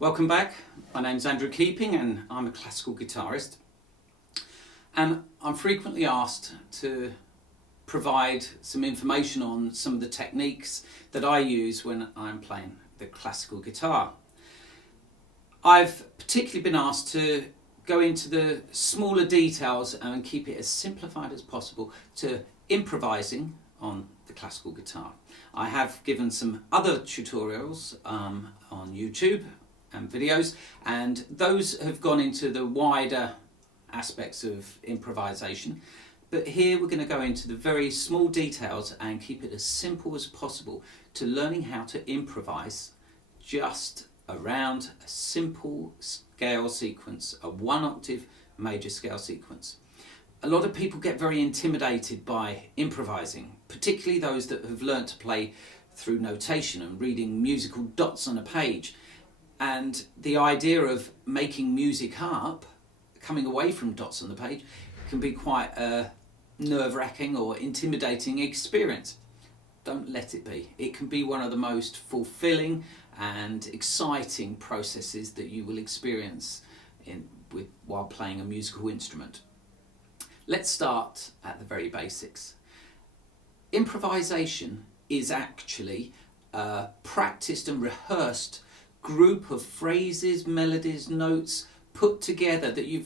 Welcome back. My name's Andrew Keeping and I'm a classical guitarist, and I'm frequently asked to provide some information on some of the techniques that I use when I'm playing the classical guitar. I've particularly been asked to go into the smaller details and keep it as simplified as possible to improvising on the classical guitar. I have given some other tutorials on YouTube and videos, and those have gone into the wider aspects of improvisation, but here we're going to go into the very small details and keep it as simple as possible to learning how to improvise just around a simple scale sequence, a 1-octave major scale sequence. A lot of people get very intimidated by improvising, particularly those that have learnt to play through notation and reading musical dots on a page. And the idea of making music up, coming away from dots on the page, can be quite a nerve-wracking or intimidating experience. Don't let it be. It can be one of the most fulfilling and exciting processes that you will experience while playing a musical instrument. Let's start at the very basics. Improvisation is actually a practiced and rehearsed group of phrases, melodies, notes put together that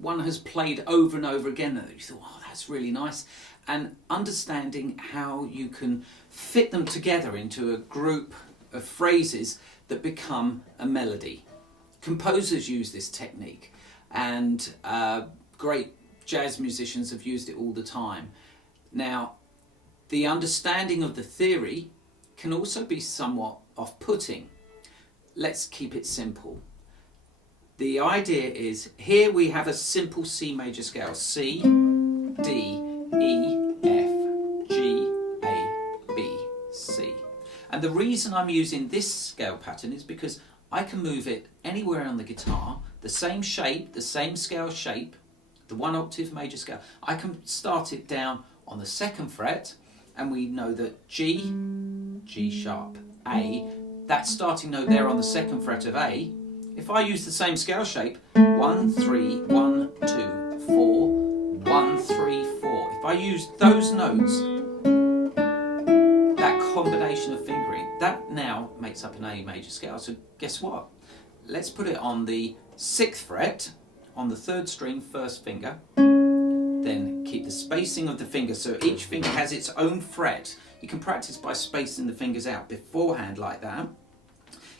one has played over and over again, and you thought, oh, that's really nice, and understanding how you can fit them together into a group of phrases that become a melody. Composers use this technique, and great jazz musicians have used it all the time. Now, the understanding of the theory can also be somewhat off-putting. Let's keep it simple. The idea is, here we have a simple C major scale. C, D, E, F, G, A, B, C. And the reason I'm using this scale pattern is because I can move it anywhere on the guitar, the same shape, the same scale shape, the 1-octave major scale. I can start it down on the 2nd fret, and we know that G, G sharp, A, that starting note there on the 2nd fret of A, if I use the same scale shape, 1, 3, 1, 2, 4, 1, 3, 4. If I use those notes, that combination of fingering, that now makes up an A major scale. So guess what? Let's put it on the 6th fret, on the 3rd string, 1st finger. Then keep the spacing of the fingers so each finger has its own fret. You can practice by spacing the fingers out beforehand like that.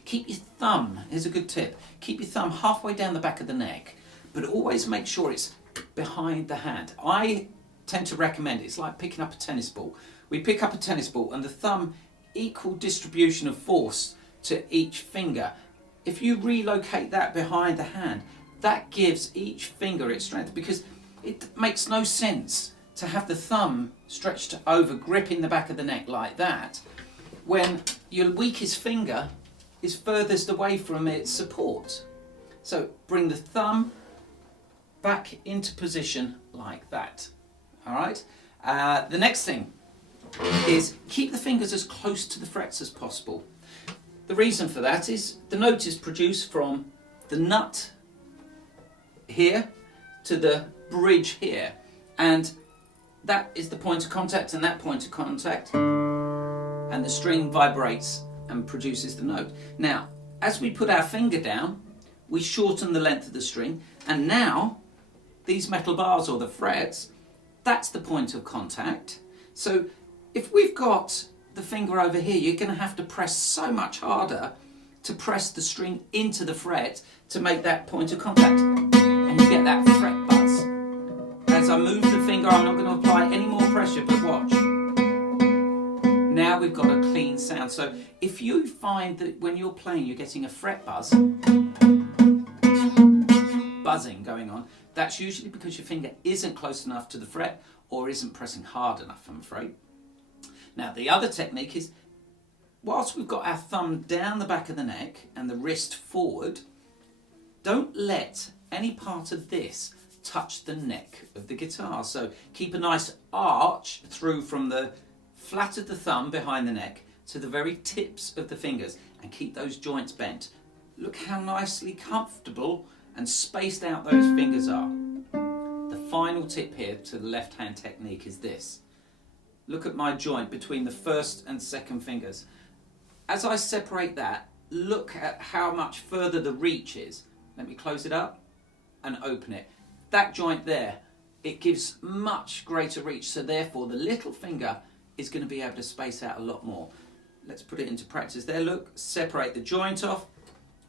Keep your thumb, here's a good tip, keep your thumb halfway down the back of the neck, but always make sure it's behind the hand. I tend to recommend, it's like picking up a tennis ball. We pick up a tennis ball and the thumb, equal distribution of force to each finger. If you relocate that behind the hand, that gives each finger its strength, because it makes no sense to have the thumb stretched over, gripping the back of the neck like that, when your weakest finger is furthest away from its support. So bring the thumb back into position like that. All right. The next thing is keep the fingers as close to the frets as possible. The reason for that is the note is produced from the nut here to the bridge here, and that is the point of contact and that point of contact, and the string vibrates and produces the note. Now, as we put our finger down, we shorten the length of the string, and now these metal bars, or the frets, that's the point of contact. So if we've got the finger over here, you're going to have to press so much harder to press the string into the fret to make that point of contact, and you get that fret buzz. As I move the finger, I'm not going to apply any more pressure, but watch. Now we've got a clean sound. So if you find that when you're playing you're getting a fret buzz, buzzing going on, that's usually because your finger isn't close enough to the fret or isn't pressing hard enough, I'm afraid. Now the other technique is, whilst we've got our thumb down the back of the neck and the wrist forward, don't let any part of this touch the neck of the guitar. So keep a nice arch through from the flat of the thumb behind the neck to the very tips of the fingers, and keep those joints bent. Look how nicely comfortable and spaced out those fingers are. The final tip here to the left hand technique is this. Look at my joint between the first and second fingers. As I separate that, look at how much further the reach is. Let me close it up and open it. That joint there, it gives much greater reach, so therefore the little finger is going to be able to space out a lot more. Let's put it into practice there. Look, separate the joint off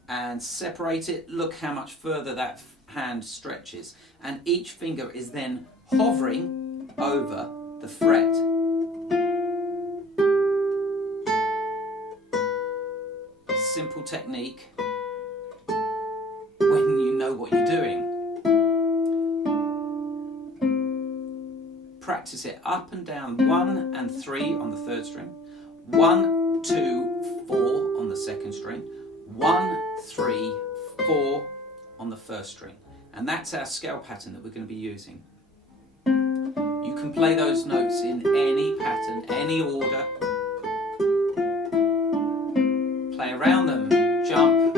and separate it. Look how much further that hand stretches. And each finger is then hovering over the fret. Simple technique when you know what you're doing. Practice it up and down 1 and 3 on the third string, 1, 2, 4 on the second string, 1, 3, 4 on the first string. And that's our scale pattern that we're going to be using. You can play those notes in any pattern, any order. Play around them, jump,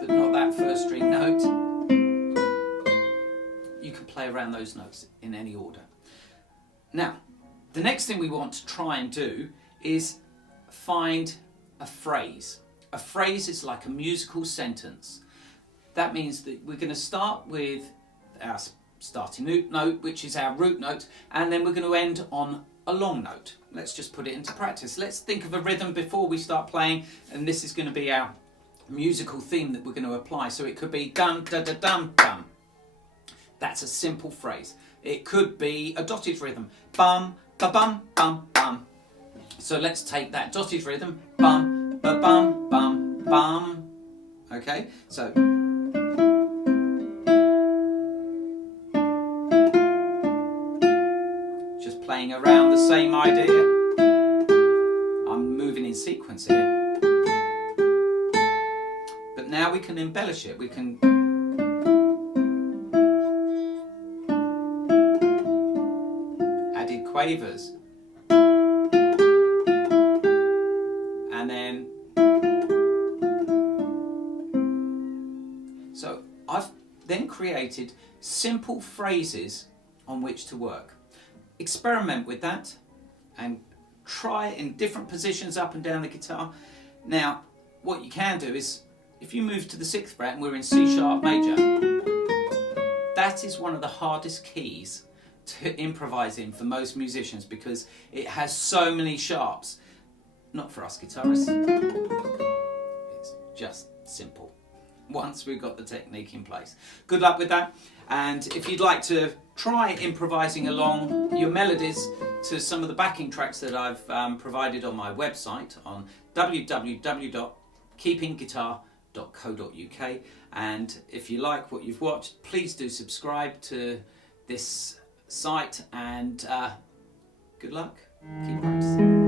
but not that first string note. You can play around those notes in any order. Now, the next thing we want to try and do is find a phrase. A phrase is like a musical sentence. That means that we're going to start with our starting note, which is our root note, and then we're going to end on a long note. Let's just put it into practice. Let's think of a rhythm before we start playing, and this is going to be our musical theme that we're going to apply. So it could be dum da da dum dum. That's a simple phrase. It could be a dotted rhythm, bum ba bum bum bum. So let's take that dotted rhythm, bum ba bum bum bum. Okay, so just playing around the same idea. I'm moving in sequence here, but now we can embellish it. We can added quavers, and then so I've then created simple phrases on which to work. Experiment with that and try in different positions up and down the guitar. Now, what you can do is, if you move to the 6th fret and we're in C sharp major, that is one of the hardest keys to improvise in for most musicians because it has so many sharps. Not for us guitarists. It's just simple once we've got the technique in place. Good luck with that, and if you'd like to try improvising along your melodies to some of the backing tracks that I've provided on my website on www.keepingguitar.co.uk, and if you like what you've watched, please do subscribe to this site, and good luck, keep practicing.